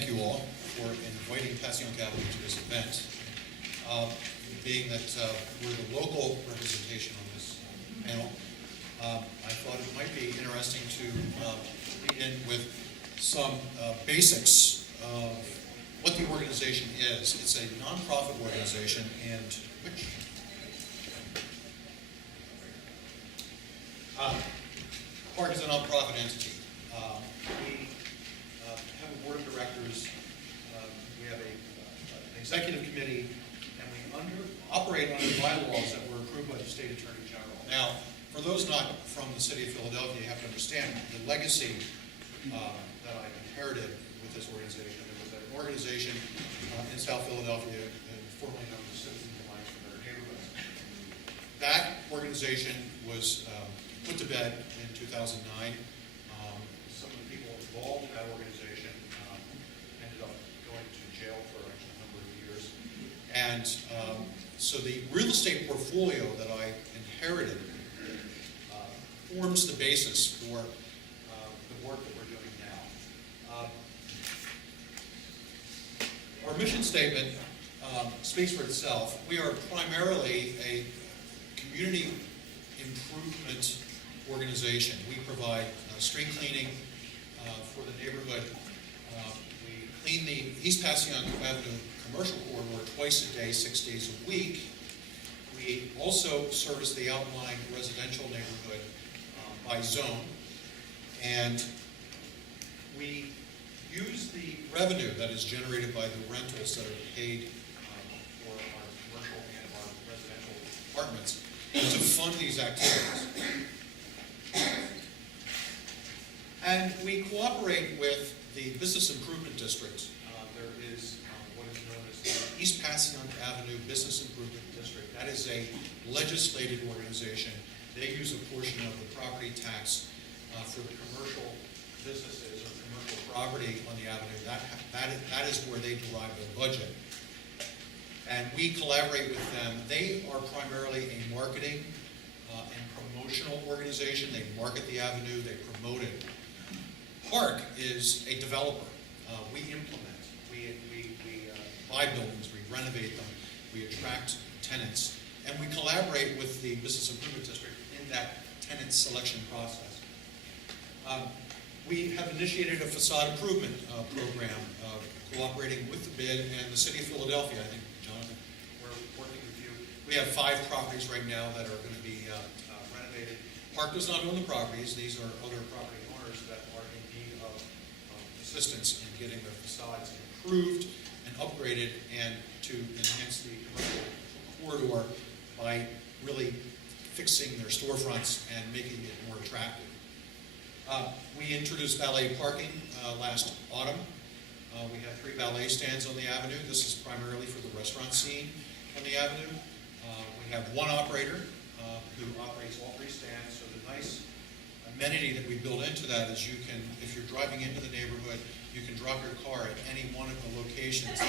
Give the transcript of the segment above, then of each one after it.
thank you all for inviting Passyunk Avenue to this event. Being that we're the local representation on this panel, I thought it might be interesting to lead in with some basics of what the organization is. It's a nonprofit organization, and which PARC is a nonprofit entity. We have a board of directors, we have an executive committee, and we operate under bylaws that were approved by the state attorney general. Now, for those not from the city of Philadelphia, you have to understand the legacy that I inherited with this organization. It was an organization in South Philadelphia, formerly known as Citizens Alliance for Better Neighborhoods. That organization was put to bed in 2009. Some of the people involved in that organization ended up going to jail for a number of years. And so the real estate portfolio that I inherited forms the basis for the work that we're doing now. Our mission statement speaks for itself. We are primarily a community improvement organization. We provide street cleaning for the neighborhood. We clean the East Passyunk Avenue commercial corridor twice a day, 6 days a week. We also service the outlying residential neighborhood by zone, and we use the revenue that is generated by the rentals that are paid for our commercial and our residential apartments to fund these activities. And we cooperate with the Business Improvement District. There is what is known as the East Passyunk Avenue Business Improvement District. That is a legislated organization. They use a portion of the property tax for the commercial businesses or commercial property on the avenue. That is where they derive their budget. And we collaborate with them. They are primarily a marketing and promotional organization. They market the avenue, they promote it. PARC is a developer. We implement, we buy buildings, we renovate them, we attract tenants, and we collaborate with the Business Improvement District in that tenant selection process. We have initiated a facade improvement program, cooperating with the BID and the City of Philadelphia. I think, Jonathan, we're working with you. We have 5 properties right now that are going to be renovated. PARC does not own the properties. These are other property owners that are in need of assistance in getting their facades improved and upgraded and to enhance the commercial corridor by really fixing their storefronts and making it more attractive. We introduced valet parking last autumn. We have 3 valet stands on the avenue. This is primarily for the restaurant scene on the avenue. We have 1 operator who operates all 3 stands. So the nice amenity that we build into that is you can, if you're driving into the neighborhood, you can drop your car at any one of the locations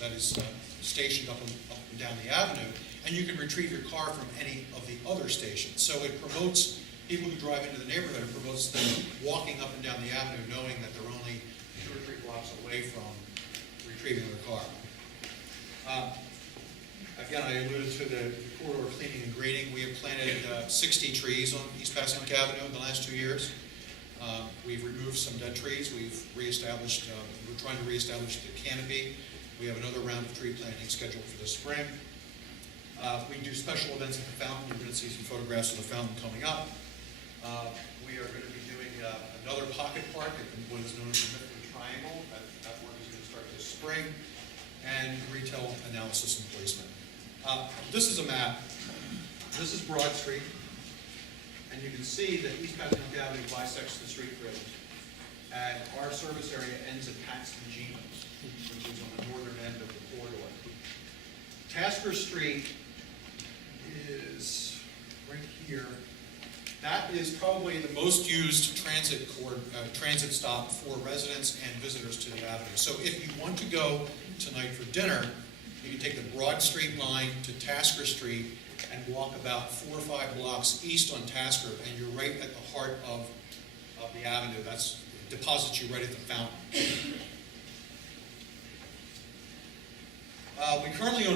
that is stationed up and down the avenue, and you can retrieve your car from any of the other stations. So it promotes people who drive into the neighborhood. It promotes them walking up and down the avenue knowing that they're only 2 or 3 blocks away from retrieving their car. Again, I alluded to the corridor cleaning and grading. We have planted 60 trees on East Passyunk Avenue in the last 2 years. We've removed some dead trees. We've reestablished, we're trying to reestablish the canopy. We have another round of tree planting scheduled for this spring. We do special events at the fountain. You're going to see some photographs of the fountain coming up. We are going to be doing another pocket park at what is known as the Midland Triangle. That work is going to start this spring. And retail analysis and placement. This is a map. This is Broad Street. And you can see that East Passyunk Avenue bisects the street grid. And our service area ends at Paxton Geno's, which is on the northern end of the corridor. Tasker Street is right here. That is probably the most used transit stop for residents and visitors to the avenue. So if you want to go tonight for dinner, you can take the Broad Street line to Tasker Street and walk about 4 or 5 blocks east on Tasker, and you're right at the heart of the avenue. That's deposits you right at the fountain.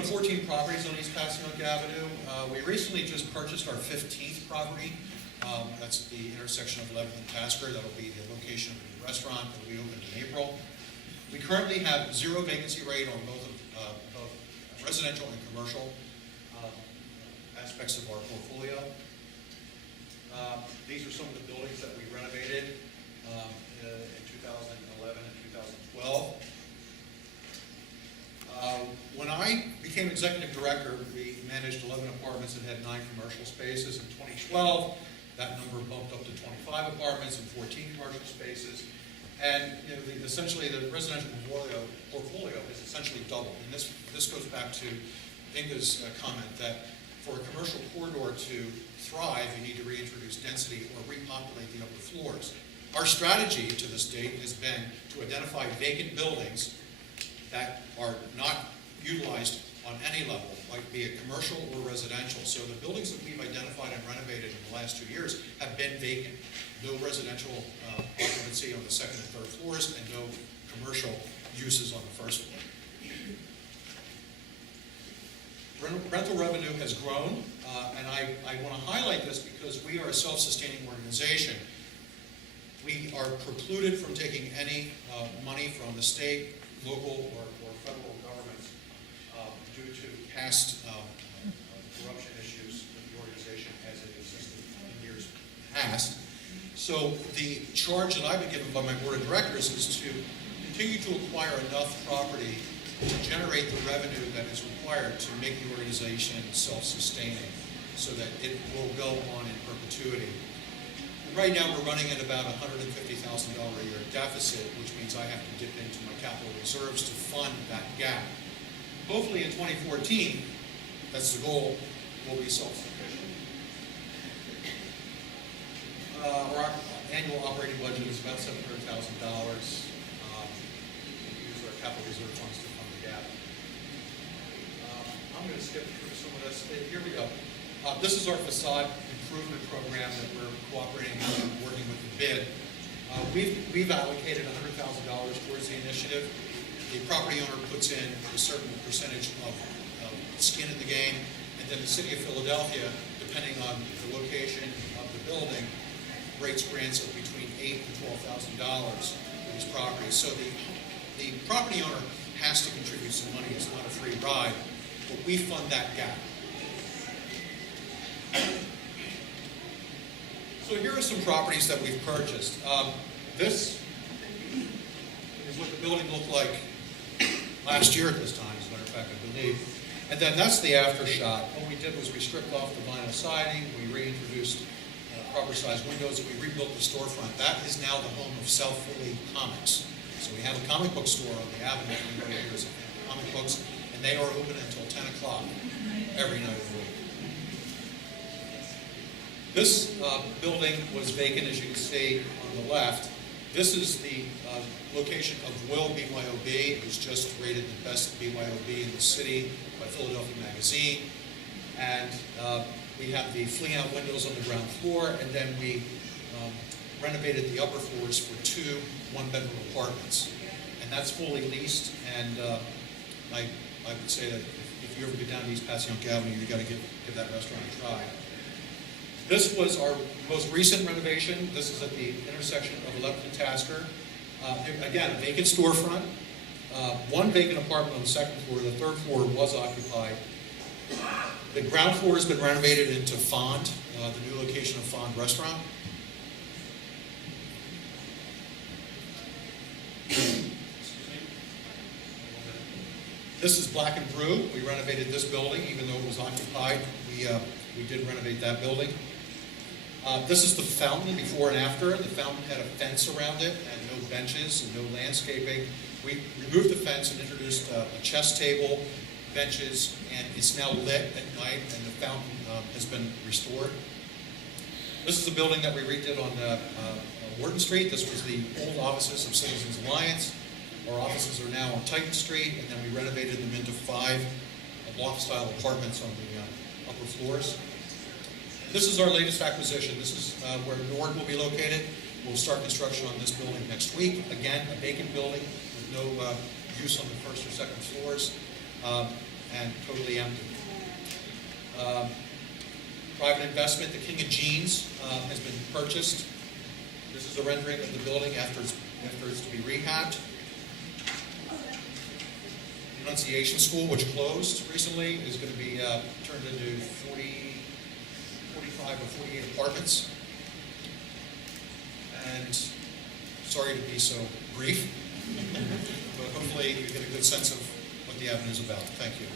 own 14 properties on East Passyunk Avenue. We recently just purchased our 15th property. That's at the intersection of 11th and Tasker. That'll be the location of the restaurant that will be opened in April. We currently have 0 vacancy rate on both residential and commercial aspects of our portfolio. These are some of the buildings that we renovated in 2011 and 2012. When I became executive director, we managed 11 apartments and had 9 commercial spaces. In 2012, that number bumped up to 25 apartments and 14 commercial spaces. And essentially, the residential portfolio is essentially doubled. And this goes back to Inga's comment that for a commercial corridor to thrive, you need to reintroduce density or repopulate the upper floors. Our strategy to this date has been to identify vacant buildings that are not utilized on any level, like be it commercial or residential. So the buildings that we've identified and renovated in the last 2 years have been vacant. No residential occupancy on the second and third floors, and no commercial uses on the first floor. Rental revenue has grown, and I want to highlight this because we are a self-sustaining organization. We are precluded from taking any money from the state, local, or federal governments due to past corruption issues with the organization as it existed in years past. So the charge that I've been given by my board of directors is to continue to acquire enough property to generate the revenue that is required to make the organization self-sustaining so that it will go on in perpetuity. Right now we're running at about $150,000 a year deficit, which means I have to dip into my capital reserves to fund that gap. Hopefully in 2014, that's the goal, we'll be self-sufficient. Our annual operating budget is about $700,000. We use our capital reserve funds to fund the gap. I'm going to skip through some of this. Here we go. This is our facade improvement program that we're cooperating and working with the bid. We've allocated $100,000 towards the initiative. The property owner puts in a certain percentage of skin in the game, and then the city of Philadelphia, depending on the location of the building, rates grants of between $8,000 and $12,000 for these properties. So the property owner has to contribute some money. It's not a free ride, but we fund that gap. So here are some properties that we've purchased. This is what the building looked like last year at this time, as a matter of fact, I believe. And then that's the after shot. What we did was we stripped off the vinyl siding, we reintroduced proper size windows, and we rebuilt the storefront. That is now the home of South Philly Comics. So we have a comic book store on the avenue, and right here is comic books, and they are open until 10 o'clock every night of the week. This building was vacant, as you can see on the left. This is the location of Will BYOB. It was just rated the best BYOB in the city by Philadelphia Magazine. And we have the flee-out windows on the ground floor, and then we renovated the upper floors for 2 one-bedroom apartments. And that's fully leased, and I would say that if you ever get down to East Passyunk Avenue, you've got to give that restaurant a try. This was our most recent renovation. This is at the intersection of 11th and Tasker. Again, a vacant storefront, 1 vacant apartment on the second floor. The third floor was occupied. The ground floor has been renovated into Fond, the new location of Fond Restaurant. This is Black and Brew. We renovated this building, even though it was occupied. We did renovate that building. This is the fountain before and after. The fountain had a fence around it and no benches and no landscaping. We removed the fence and introduced a chess table, benches, and it's now lit at night, and the fountain has been restored. This is a building that we redid on Wharton Street. This was the old offices of Citizens Alliance. Our offices are now on Titan Street, and then we renovated them into 5 loft-style apartments on the upper floors. This is our latest acquisition. This is where Nord will be located. We'll start construction on this building next week. Again, a vacant building with no use on the first or second floors. and totally empty. Private investment, the King of Jeans has been purchased. This is a rendering of the building after it's to be rehabbed. Annunciation School, which closed recently, is going to be turned into 45 or 48 apartments. And sorry to be so brief, but hopefully you get a good sense of what the Avenue is about. Thank you.